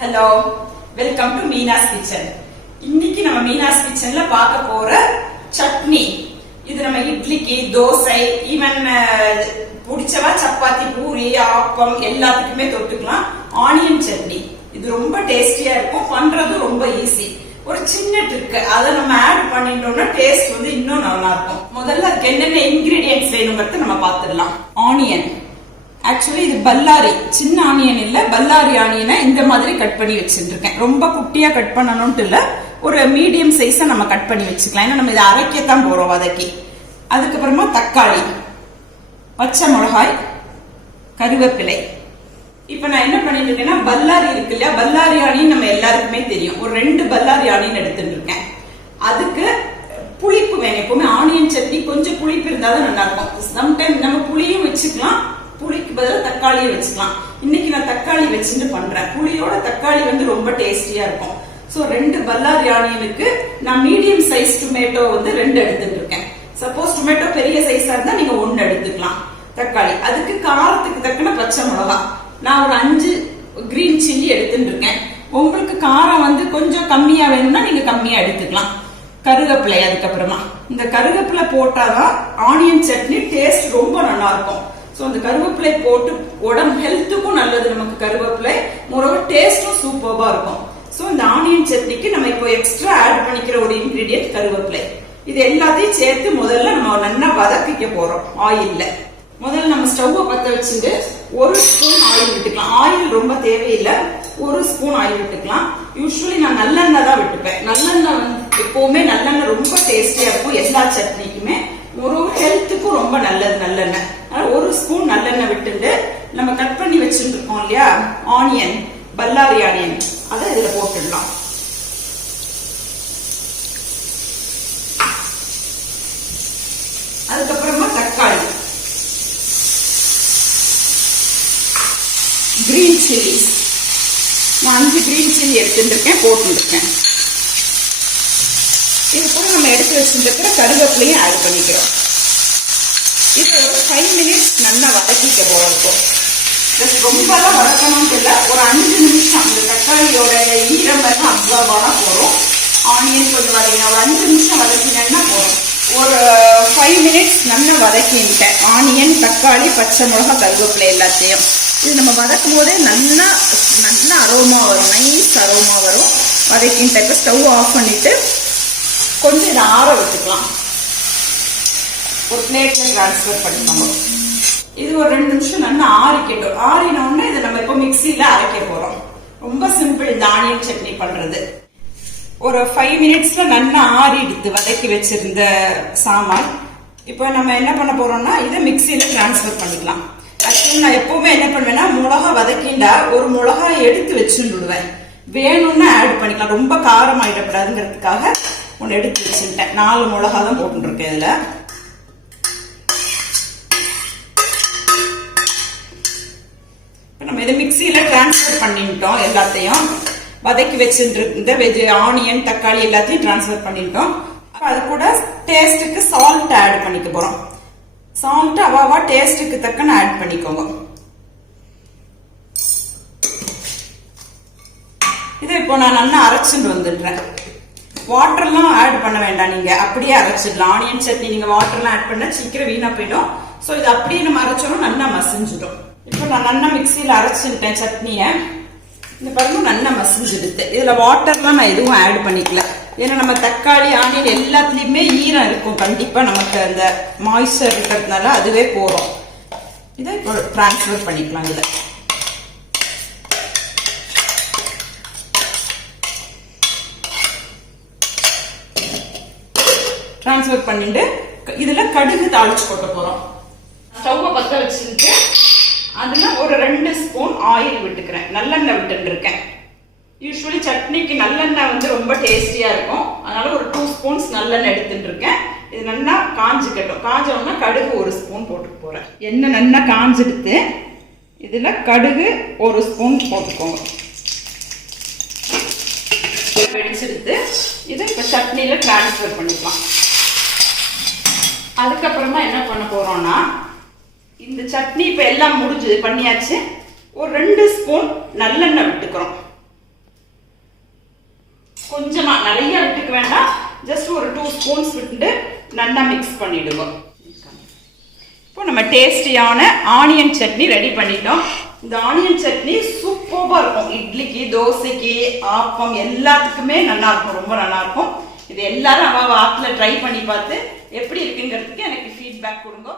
Hello, welcome to Meena's kitchen. இன்னைக்கு நம்ம மீனாஸ் கிச்சன்ல பார்க்க போற சட்னி. இது நம்ம இட்லிக்கு, தோசை, ஈவன் பிடிச்சவா சப்பாத்தி, பூரி, ஆப்பம் எல்லாத்துக்குமே தொட்டுக்கலாம். ஆனியன் சட்னி. இது ரொம்ப டேஸ்டியா இருக்கும், பண்றது ரொம்ப ஈஸி. ஒரு சின்ன ட்ரிக், அதை நம்ம ஆட் பண்ணிட்டோம்னா டேஸ்ட் வந்து இன்னும் நல்லா இருக்கும். முதல்ல அதுக்கு என்னென்ன இன்கிரீடியன்ஸ் வேணுங்கிறத நம்ம பார்த்துடலாம். ஆனியன், ஆக்சுவலி இது பல்லாரி, சின்ன ஆனியன் இல்ல, பல்லாரி ஆனியனை இந்த மாதிரி கட் பண்ணி வச்சுட்டு இருக்கேன். ரொம்ப குட்டியா கட் பண்ணணும்ட்டு இல்ல, ஒரு மீடியம் சைஸா நம்ம கட் பண்ணி வச்சுக்கலாம். ஏன்னா நம்ம இதை அரைக்கத்தான் போறோம் வதக்கி. அதுக்கப்புறமா தக்காளி, பச்சை மிளகாய், கருவேப்பிலை. இப்ப நான் என்ன பண்ணிட்டு இருக்கேன்னா, பல்லாரி இருக்கு இல்லையா, பல்லாரி ஆனியன் நம்ம எல்லாருக்குமே தெரியும். ஒரு 2 பல்லாரி ஆனியன் எடுத்துட்டு இருக்கேன். அதுக்கு புளிப்பு வேணும். எப்பவுமே ஆனியன் சட்னி கொஞ்சம் புளிப்பு இருந்தாலும் நல்லா இருக்கும். சம்டைம் நம்ம புளியும் வச்சுக்கலாம், புளிக்கு பதிலாக தக்காளியை வச்சுக்கலாம். இன்னைக்கு நான் தக்காளி வச்சுட்டு பண்றேன். புளியோட தக்காளி வந்து ரொம்ப டேஸ்டியா இருக்கும். சோ 2 பல்லாரி ஆனியனுக்கு நான் மீடியம் சைஸ் டொமேட்டோ வந்து 2 எடுத்துட்டு இருக்கேன். சப்போஸ் டொமேட்டோ பெரிய சைஸா இருந்தா நீங்க 1 எடுத்துக்கலாம். தக்காளி, அதுக்கு காரத்துக்கு தக்கன பச்சை மிளகா, நான் ஒரு 5 கிரீன் சில்லி எடுத்துட்டு இருக்கேன். உங்களுக்கு காரம் வந்து கொஞ்சம் கம்மியா வேணும்னா நீங்க கம்மியா எடுத்துக்கலாம். கருவேப்பிலை, அதுக்கப்புறமா இந்த கருவேப்பிலை போட்டாதான் ஆனியன் சட்னி டேஸ்ட் ரொம்ப நல்லா இருக்கும். சோ அந்த கருவேப்பிலை போட்டு உடம்பு ஹெல்த்துக்கும் நல்லது நமக்கு கருவேப்பிலை, மோரோவர் டேஸ்டும் சூப்பர்பா இருக்கும். சோ இந்த ஆனியன் சட்னிக்கு நம்ம இப்போ எக்ஸ்ட்ரா ஆட் பண்ணிக்கிற ஒரு இன்கிரீடியன்ட் கருவேப்பிலை. இது எல்லாத்தையும் சேர்த்து முதல்ல நம்ம நல்லா வதக்கிக்க போறோம் ஆயில்ல. முதல்ல நம்ம ஸ்டவ்வை பத்த வச்சுட்டு 1 ஸ்பூன் ஆயில் விட்டுக்கலாம். ஆயில் ரொம்ப தேவையில்லை, 1 ஸ்பூன் ஆயில் விட்டுக்கலாம். யூஸ்வலி நான் நல்லெண்ணெய் தான் விட்டுப்பேன். நல்லெண்ணெய் எப்பவுமே நல்லெண்ணெய் ரொம்ப டேஸ்டியா இருக்கும் எல்லா சட்னிக்குமே, ஒரு ஹெல்த்துக்கும் ரொம்ப நல்லது நல்லெண்ணெய். 1 ஸ்பூன் நல்லெண்ணெய் விட்டுட்டு நம்ம கட் பண்ணி வச்சுட்டு இருக்கோம் இல்லையா ஆனியன், பல்லாரி ஆனியன், அதை இதுல போட்டுடலாம். அதுக்கப்புறமா தக்காளி, கிரீன் சில்லிஸ், நான் 5 கிரீன் சில்லி எடுத்துட்டு இருக்கேன், போட்டுருக்கேன். இது கூட நம்ம எடுத்து வச்சுருக்கிற கருவேப்பிலையும் ஆட் பண்ணிக்கிறோம். இது ஒரு 5 மினிட்ஸ் நல்லா வதக்கிக்க போறோம். ரொம்பலாம் வதக்கணும்னு இல்லை, ஒரு 5 நிமிஷம் அந்த தக்காளியோட ஈரம் எல்லாம் அப்சர்வ் ஆனா போறோம். ஆனியன் கொஞ்சம் வதக்கினா ஒரு 5 நிமிஷம் வதக்கினா போறோம். ஒரு 5 மினிட்ஸ் நல்லா வதக்கிட்டேன். ஆனியன், தக்காளி, பச்சை மிளகாய், கருவேப்பிலை எல்லாத்தையும் இது நம்ம வதக்கும் போதே நல்லா அரோமா வரும், நைஸ் அரோமா வரும். வதக்கிட்ட இப்ப ஸ்டவ் ஆஃப் பண்ணிட்டு கொஞ்சம் இதை ஆற வச்சுக்கலாம். ஒரு பிளேட்ல டிரான்ஸ்ஃபர் பண்ணிக்கணும். இது ஒரு 2 நிமிஷம் நல்லா ஆறிக்கட்டும். ஆறினோடனே இதை நம்ம இப்போ மிக்சியில அரைக்க போறோம். ரொம்ப சிம்பிள் இந்த ஆனியன் சட்னி பண்றது. ஒரு 5 மினிட்ஸ்ல நல்லா ஆறி எடுத்து வதக்கி வச்சிருந்த சாமான் இப்போ நம்ம என்ன பண்ண போறோம்னா இதை மிக்சியில டிரான்ஸ்ஃபர் பண்ணிக்கலாம். ஆக்சுவலி நான் எப்பவுமே என்ன பண்ணுவேன்னா, மிளகா வதக்கிண்டா ஒரு மிளகா எடுத்து வச்சுடுவேன். வேணும்னா ஆட் பண்ணிக்கலாம், ரொம்ப காரம் ஆயிடக்கூடாதுங்கிறதுக்காக 1 எடுத்து வச்சுட்டேன். 4 மிளகா தான் போட்டுருக்கேன் இதுல. நம்ம இதை மிக்சியில டிரான்ஸ்ஃபர் பண்ணிட்டோம். எல்லாத்தையும் வதக்கி வச்சுட்டு வெஜ் ஆனியன், தக்காளி எல்லாத்தையும் டிரான்ஸ்ஃபர் பண்ணிட்டோம். அது கூட டேஸ்ட்டுக்கு சால்ட் ஆட் பண்ணிக்க போறோம். சால்ட் அவாவா டேஸ்ட்டுக்கு தக்கன ஆட் பண்ணிக்கோங்க. இதை இப்போ நான் நல்லா அரைச்சுட்டு வந்துடுறேன். வாட்டர்லாம் ஆட் பண்ண வேண்டாம், நீங்க அப்படியே அரைச்சிடலாம். ஆனியன் சட்னி நீங்க வாட்டர்லாம் ஆட் பண்ணா சீக்கிரம் வீணா போயிடும். சோ இது அப்படியே நம்ம அரைச்சோம், நல்லா மசிஞ்சிடும். இப்போ நான் நல்லா மிக்சியில அரைச்சுட்டேன் சட்னிய. இந்த பாருங்க நல்லா மசிஞ்சிடுது. இதுல வாட்டர்லாம் நான் எதுவும் ஆட் பண்ணிக்கல. ஏன்னா நம்ம தக்காளி, ஆனியன் எல்லாத்துலயுமே ஈரம் இருக்கும். கண்டிப்பா நமக்கு அந்த மாய்ஸ்சர் இருக்கிறதுனால அதுவே போறோம். இதை இப்போ டிரான்ஸ்ஃபர் பண்ணிக்கலாம். இதுல டிரான்ஸ்ஃபர் பண்ணிட்டு இதுல கடுகு தாளிச்சு கொட்ட போறோம். ஸ்டவ்வை பத்த வச்சுட்டு அதுல ஒரு 2 ஸ்பூன் ஆயில் விட்டுக்கிறேன். நல்லெண்ணெய் விட்டு இருக்கேன். யூஸ்வலி சட்னிக்கு நல்லெண்ணெய் வந்து ரொம்ப டேஸ்டியா இருக்கும், அதனால ஒரு 2 ஸ்பூன்ஸ் நல்லெண்ணெய் எடுத்துட்டு இருக்கேன். இது நல்லா காஞ்சிக்கட்டும். காஞ்சோம்னா கடுகு 1 ஸ்பூன் போட்டு போறேன். எண்ணெய் நல்லா காஞ்சிடுத்து. இதுல கடுகு 1 ஸ்பூன் போட்டுக்கோங்க. வெடிச்செடுத்து இதை இப்ப சட்னியில டிரான்ஸ்ஃபர் பண்ணிக்கலாம். அதுக்கப்புறமா என்ன பண்ண போறோம்னா, இந்த சட்னி இப்ப எல்லாம் முடிஞ்சது பண்ணியாச்சு. ஒரு 2 ஸ்பூன் நல்லெண்ணெய் விட்டுக்கிறோம். கொஞ்சமா நிறைய விட்டுக்க வேண்டாம், ஜஸ்ட் ஒரு 2 ஸ்பூன்ஸ் விட்டு நல்லா மிக்ஸ் பண்ணிடுவோம். இப்போ நம்ம டேஸ்டியான ஆனியன் சட்னி ரெடி பண்ணிட்டோம். இந்த ஆனியன் சட்னி சூப்பராக இருக்கும். இட்லிக்கு, தோசைக்கு, ஆப்பம் எல்லாத்துக்குமே நல்லா இருக்கும், ரொம்ப நல்லா இருக்கும். இது எல்லாரும் அவ ஆத்துல ட்ரை பண்ணி பார்த்து எப்படி இருக்குங்கிறதுக்கு எனக்கு ஃபீட்பேக் கொடுங்க.